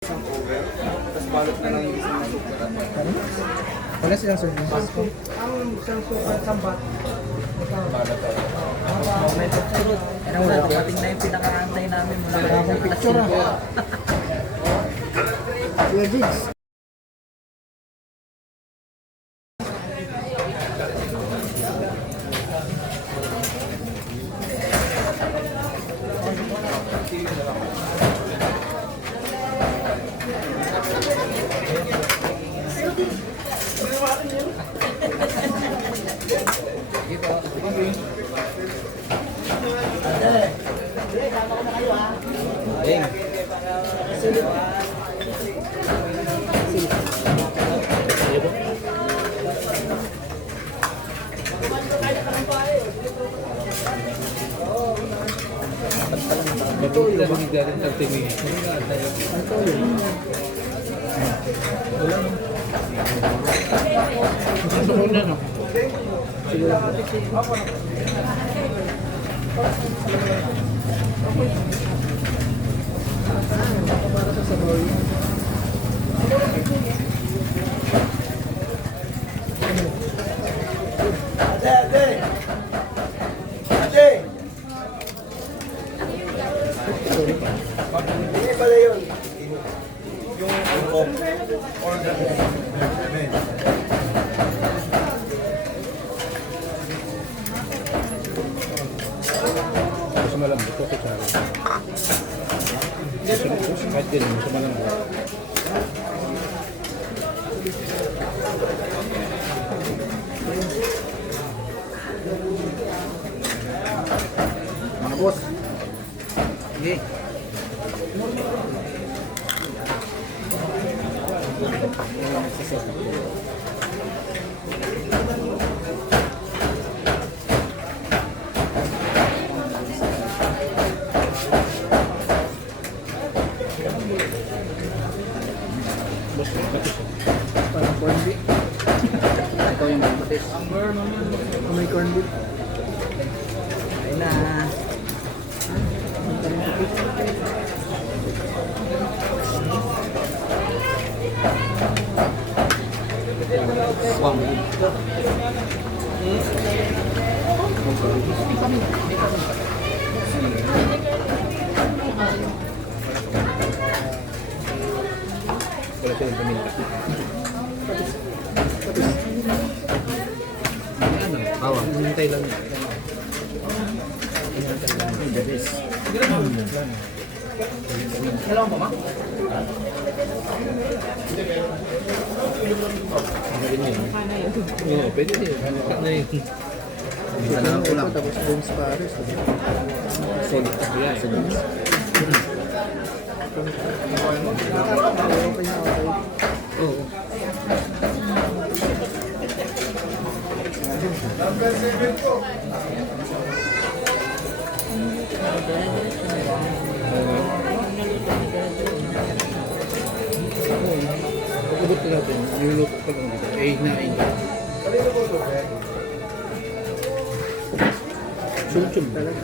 isang cover, tapos balot na lang yung isang sukat. Wala silang service. Ang isang sukat sambat. Balot ako. May picture. Ano wala, dumating na yung pinakaantay namin mula Wala akong picture ah. Kuya Jigs. Matuloy ba yung galing ng tingin? Gusto ko na no? Hindi pala yun. Yung order mo. Mas malambot ko kutsara. Kahit din, mas malambot. Mga boss. Sige. Parang corn beef. Ito yung matis. May corn beef. Ayun na. Wala silang paminta. Bawang. Hintay lang yun. Hello po, ma? Oo, pwede din. Cut na yun. Alam ko lang. Tapos bones pares. Solid. Yeah. Okay na okay. Oo. Pagkabot ko natin, niluluto pa lang dito. Eh, hinain ka. Chum-chum talaga.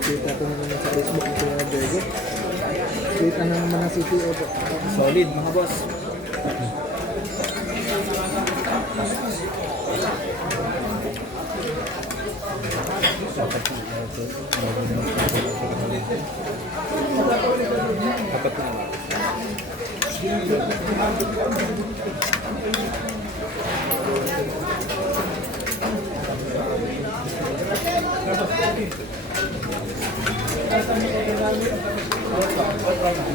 Kita ko naman sa Facebook ito yung burger. Kita na naman ang CTO po. Solid, mga boss. Dapat na.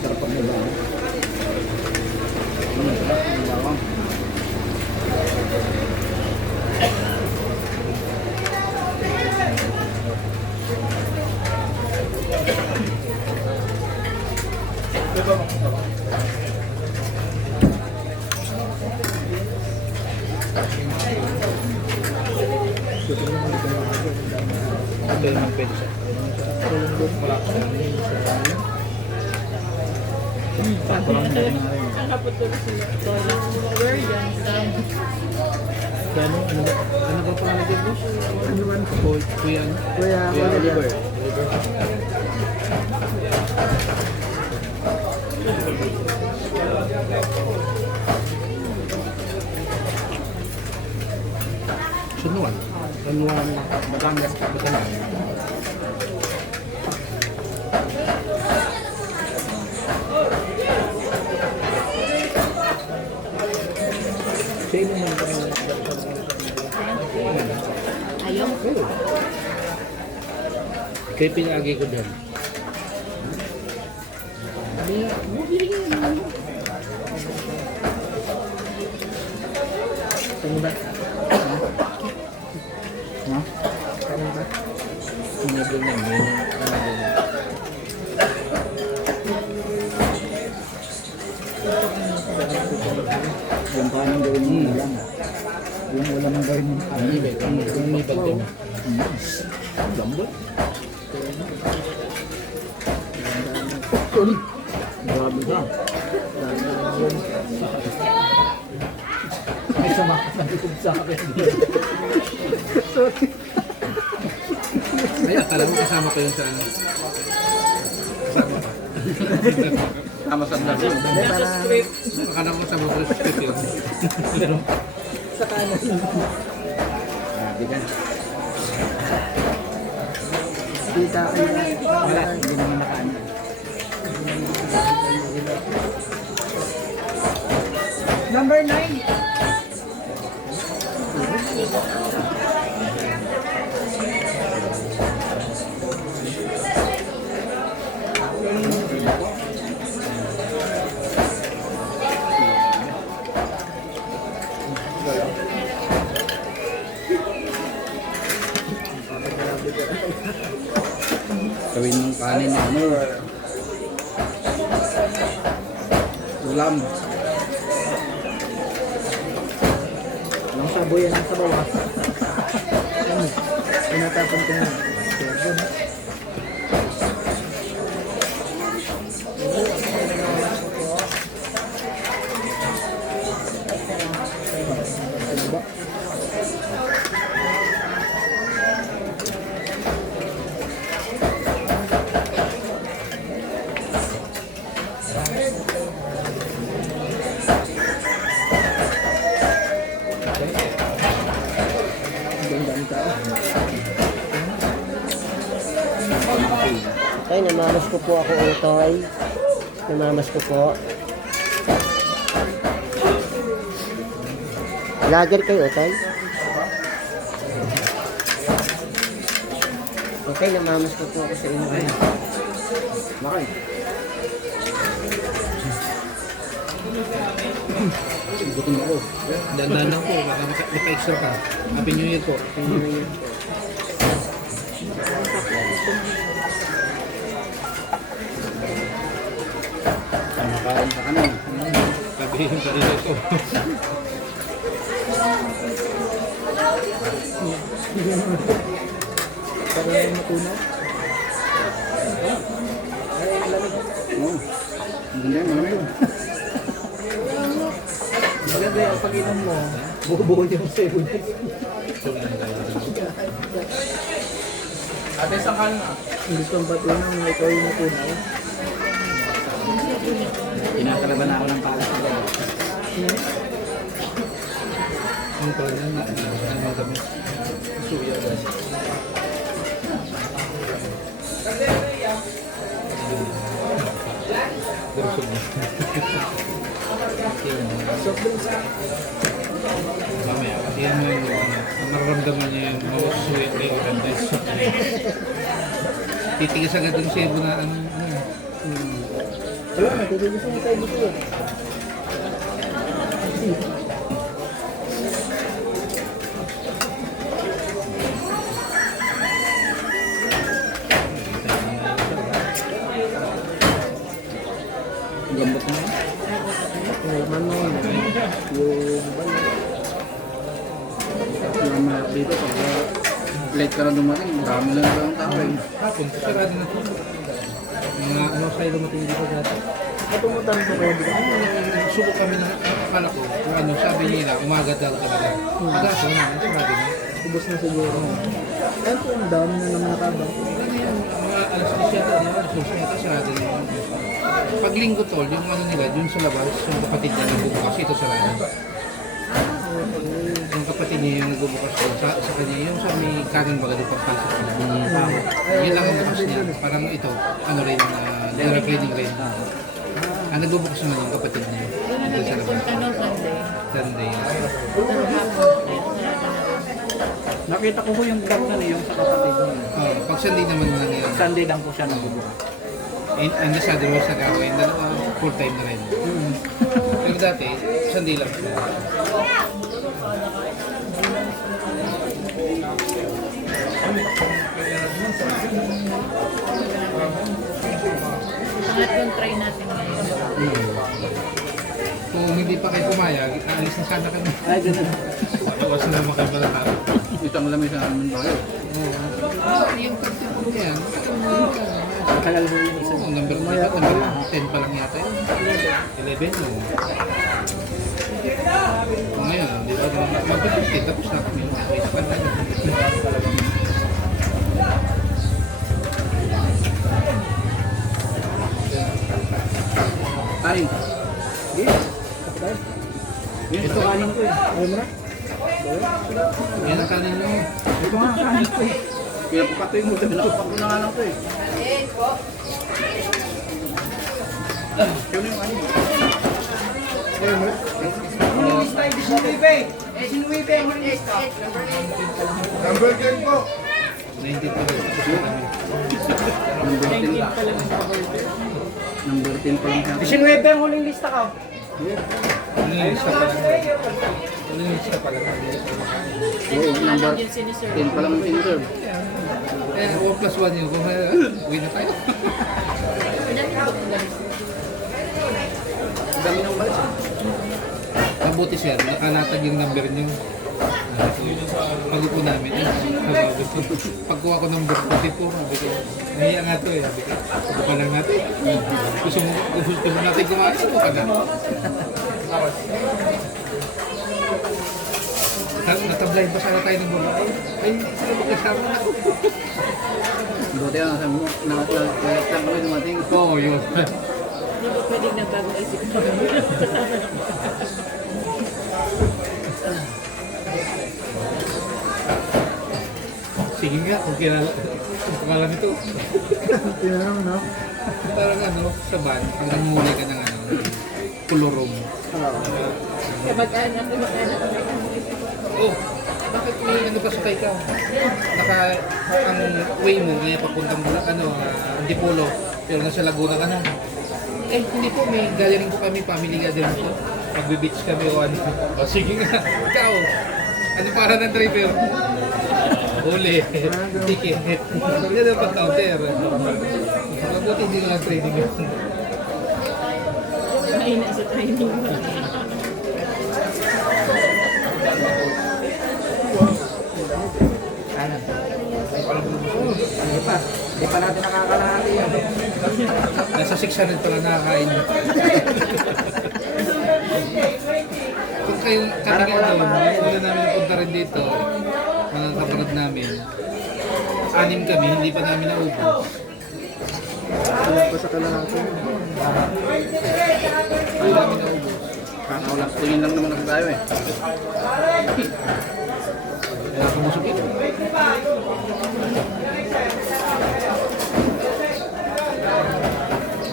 Sarap ang nila. Bawang. Ito naman pwede siya. Nakaputol sila. Where yan? Kaya ano ba pangalan din mo? Ano man? Kuya Oliver. Sunuan. Batangas. Sino man Ayaw. kaya pinagi ko din. Sino ba? Ha? Sino ba? Sino ba namin? Yung paano gawin mo ulam. Yung ulam ang gawin mo. Yung ibag din. Lambot. Grabe ka. May sumakas na likod sa akin. Ay, akala mo kasama ko yun sa ano? Kasama ka. Tama sa vlog yun. Nasa script. Akala ko kasama ko sa script yun. Pero, Sa kanan. Grabe ka. Kita ka na. Wala, hindi naman nakaano. Number 9. Gawin mong kanin na ano. Ulam. ang saboy yan sa bawah. Pinatapon ko na. Seven. Tay, namamas ko po ako utoy. Namamas ko po. Lager kayo, utoy? Okay, namamas ko po ako sa inyo. Bakit? Gutom ako. Dandan lang po. Baka maka-extra ka. Happy New Year po. Happy New Year po. Kain pa kami. Sabihin ka rin ito. Para matunaw. Oo. Ang ganda yung mga yun. Maganda yung pag-inom mo. Buo-buo yung sebo. Ate, sa kan na. Gusto ang patunaw na ikaw yung matunaw. Tinakalaban na ako ng palas na gano'n. Ano pa rin? Ano kami? Suya guys. Durusog na. Soft drinks. Mamaya, yan mo yung nararamdaman niya yung mawasuya kayo ng best. Titigas agad yung sebo na ano. Wala, natitigas na tayo dito eh. Gambot mo. Laman mo yung Yung mga dito, pag late ka na dumating, marami na lang tao eh. Hapon, sarado na po. Mga ano sa'yo dumating dito dati. Matumutan po kayo dito. Subok kami ng akala ko kung ano, sabi nila, umaga daw talaga. Agaso na, sabi na. Ubus na siguro. Ayun po, ang dami na naman nakabang. Ano yun, mga alas 10 yata, alas 12 yata sa atin. Pag linggo tol, yung ano nila, dun sa labas, yung kapatid niya nagbubukas, ito sa lahat. Yung kapatid niya yung nagbubukas doon, sa kanya, yung sa may kanan baga doon pagpalsik niya. Yun lang ang bukas niya. Parang ito, ano rin, direct cleaning rin. Nagbubukas naman yung kapatid niya. Doon na Ito sa labas. nagpunta no Sunday. Sunday. Pero hapon, ayun, sarado na rin. Nakita ko po yung vlog na yung sa kapatid niya. Pag Sunday naman lang yun. Sunday lang po siya nagbubukas. And sa dalawa sa gawin, dalawa full time na rin. Pero dati, Sunday lang siya. Lahat yung try natin ngayon. Kung hindi pa kayo pumayag, aalis na sana kami. Ay, ganun. Iwas na naman kayo malakap. Itang lamig sa amin tayo. Yung kapatid po yan, Tagal mo yung isa. number 10 pa lang yata yun. 11 no. Ngayon, di ba, mag-50 tapos na kami. Ay, Ito kanin ko eh. Ayaw mo na? Yan ang kanin nyo. ito nga kanin ko eh. Kaya papatoy mo, nakupak ko na nga lang ko eh. Kaya yung kanin. Number 10 po. 90 pa rin. Number 10 pa lang siya. Isinuwebe ang huling lista ka. Ano yung isa pa lang? Ano yung isa pa lang? Oo, number Yun siniserve. 10 pa lang ang siniserve. Eh, 1 plus 1 yun. Kung uwi na tayo. Ang dami na bukularis. Ang dami ng balas. Mabuti sir, nakalatag yung number nyo. Pag-upo namin, pagkuha ko ng birthday po, sabi ko, nahiya nga to eh, sabi ko, upo pa lang natin. Gusto mo natin kumain, upo ka na. Natablay pa sana tayo ng babae. Ay, sila magkasama na. Buti nga, sabi mo, nakalat lang kami dumating. Oo, yun. Ano ba pwedeng nagbagong isip mo? Sige nga, kung kilala nito. Tinanong, no? Parang ano, sa van, pag nanguhuli ka ng ano, pulurom. Kamag-anak, kamag-anak. Oh, bakit may ano pa sakay ka? Ang way mo, ngayon papuntang Antipolo, pero nasa Laguna ka na. Eh, hindi po, may gathering po kami, family gathering po. Magbe-beach kami o ano. O, sige nga, ikaw. Ano para ng driver? Huli, ticket. Yan ang pag-counter. Mabuti hindi lang training yun. Mahina sa training. Kanan. Hindi pa. Hindi pa natin nakakalahati yan. Nasa 600 pala nakakain. Kung kayo katigan doon, wala namin napunta rin dito, mga kaparad namin. 6 kami, hindi pa namin naubos. Alam pa sa kalahati. Hindi namin naubos. Kakaulang tingin lang naman ako tayo eh. Kaya pumusok ito.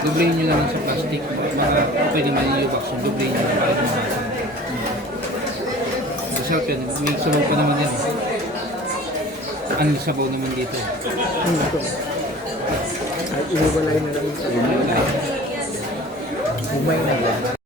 Dublehin nyo naman sa plastic. Mga pwede maniyubak. So dublehin nyo naman. Masarap yan. May sabaw pa naman yan. Ang sabaw naman dito. Ito. Ay, inubalay na lang. Umay na lang.